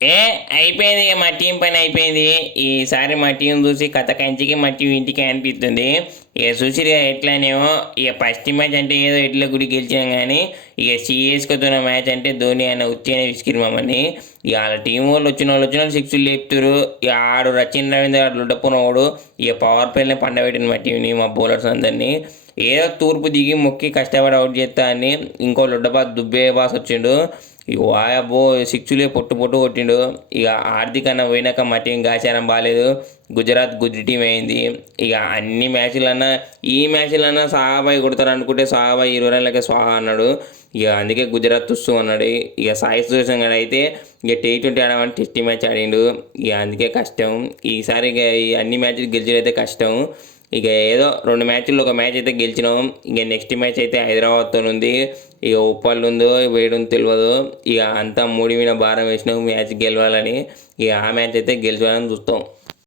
ఏ అయిపోయింది ఇక మా టీం పని అయిపోయింది. ఈసారి మా టీం చూసి కథ కంచికి మా టీం ఇంటికి అనిపిస్తుంది. ఇక చూసిరు ఎట్లానేమో ఇక ఫస్ట్ మ్యాచ్ అంటే ఏదో ఎట్ల గుడి గెలిచాం కానీ ఇక సిఎస్కేతో మ్యాచ్ అంటే ధోని ఆయన ఉత్తిగానే విసికిరు మమ్మల్ని. ఇక వాళ్ళ టీం వాళ్ళు వచ్చిన వాళ్ళు సిక్స్లు లేపుతారు. ఇక ఆడు రచిన్ రవీంద్ర ఆడు లుడ్డపునోడు ఇక పవర్ ప్లేనే పండబెట్టింది మా టీంని, మా బౌలర్స్ అందరినీ. ఏదో తూర్పు దిగి మొక్కి కష్టపడి అవుట్ చేస్తా అని ఇంకో లొడ్డబాస్ దుబ్బే బాస్ వచ్చిండు. ఇక వాయబ్బో సిక్స్లే పొట్టు పొట్టు కొట్టిండు. ఇక ఆర్థికన్నా పోయినాక మా టీం గాచారం బాగాలేదు. గుజరాత్ గుజ్జు టీం అయింది. ఇక అన్ని మ్యాచ్లన్నా ఈ మ్యాచ్లన్నా సాహాబాయి కొడతారు అనుకుంటే సాహాబాయి 20 రన్లకే స్వాహా అన్నాడు. ఇక అందుకే గుజరాత్ తుస్సు అన్నాడు. ఇక సాయి సుదర్శన్ గారు అయితే ఇక T20 ఆడమని టెస్ట్ మ్యాచ్ ఆడిండు. ఇక అందుకే కష్టం. ఈసారి ఇక ఈ అన్ని మ్యాచ్లు గెలిచడం అయితే కష్టం. ఇక ఏదో 2 మ్యాచ్ల్లో ఒక మ్యాచ్ అయితే గెలిచినాం. ఇక నెక్స్ట్ మ్యాచ్ అయితే హైదరాబాద్తో ఉంది. ఇక ఉప్పల్ ఉందో వేడుందో తెలియదు. ఇక అంతా మూడి మీద భారం వేసినాం మ్యాచ్ గెలవాలని. ఇక ఆ మ్యాచ్ అయితే గెలవాలని చూస్తాం.